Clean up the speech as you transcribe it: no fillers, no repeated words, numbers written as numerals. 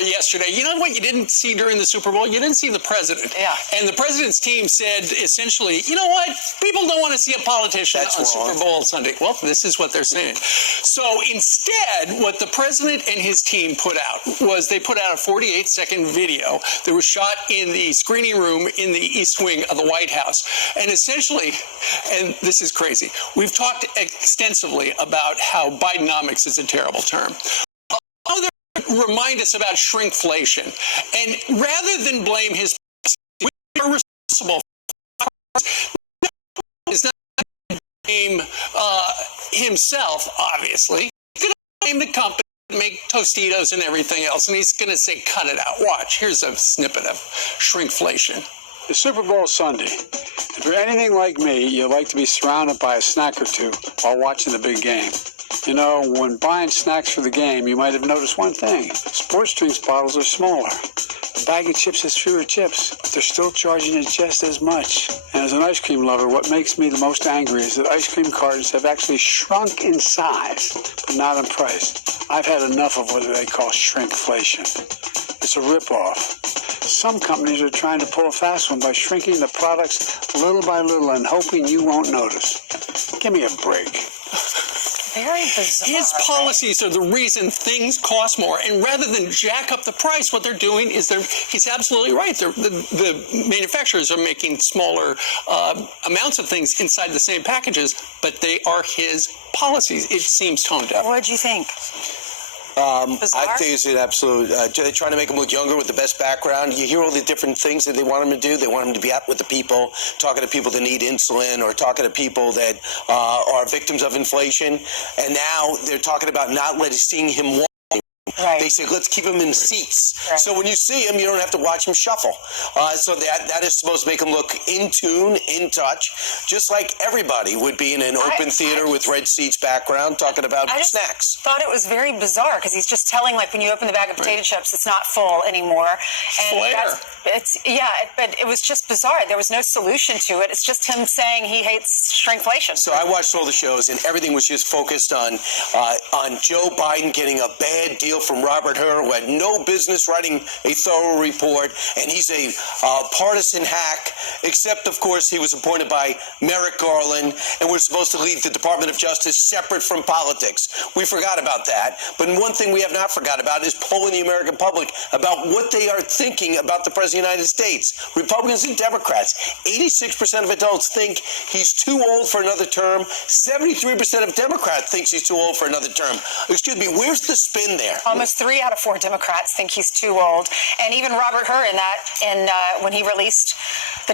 yesterday. You know what you didn't see during the Super Bowl? You didn't see the president. Yeah. And the president's team said, essentially, you know what? People don't want to see a politician on Super Bowl Sunday. Well, this is what they're saying. So instead, what the president and his team put out was they put out a 48-second video that was shot in the screening room in the East Wing of the White House. And essentially, and this is crazy, we've talked extensively about how Bidenomics is a terrible term. Remind us about shrinkflation. And rather than blame his we are responsible is not blame himself, obviously. He's going to blame the company, make Tostitos and everything else, and he's going to say, cut it out. Watch. Here's a snippet of shrinkflation. The Super Bowl Sunday. If you're anything like me, you like to be surrounded by a snack or two while watching the big game. You know, when buying snacks for the game, you might have noticed one thing. Sports drinks bottles are smaller. The bag of chips has fewer chips, but they're still charging it just as much. And as an ice cream lover, what makes me the most angry is that ice cream cartons have actually shrunk in size, but not in price. I've had enough of what they call shrinkflation. It's a ripoff. Some companies are trying to pull a fast one by shrinking the products little by little and hoping you won't notice. Give me a break. Very bizarre. His policies are the reason things cost more. And rather than jack up the price, what they're doing is he's absolutely right. The manufacturers are making smaller amounts of things inside the same packages, but they are his policies. It seems tone deaf. What did you think? I think it's an absolute, they're trying to make him look younger with the best background. You hear all the different things that they want him to do. They want him to be out with the people, talking to people that need insulin or talking to people that are victims of inflation. And now they're talking about not seeing him walk. Right. They say, let's keep him in seats. Right. So when you see him, you don't have to watch him shuffle. So that is supposed to make him look in tune, in touch, just like everybody would be in an open theater with red seats background talking about snacks. I thought it was very bizarre because he's just telling, like, when you open the bag of potato chips, it's not full anymore. And but it was just bizarre. There was no solution to it. It's just him saying he hates shrinkflation. So I watched all the shows, and everything was just focused on Joe Biden getting a bad deal from Robert Hur, who had no business writing a thorough report, and he's a partisan hack, except, of course, he was appointed by Merrick Garland, and we're supposed to leave the Department of Justice separate from politics. We forgot about that, but one thing we have not forgot about is polling the American public about what they are thinking about the President of the United States. Republicans and Democrats, 86% of adults think he's too old for another term. 73% of Democrats thinks he's too old for another term. Excuse me, where's the spin there? Almost 3 out of 4 Democrats think he's too old, and even Robert Hur when he released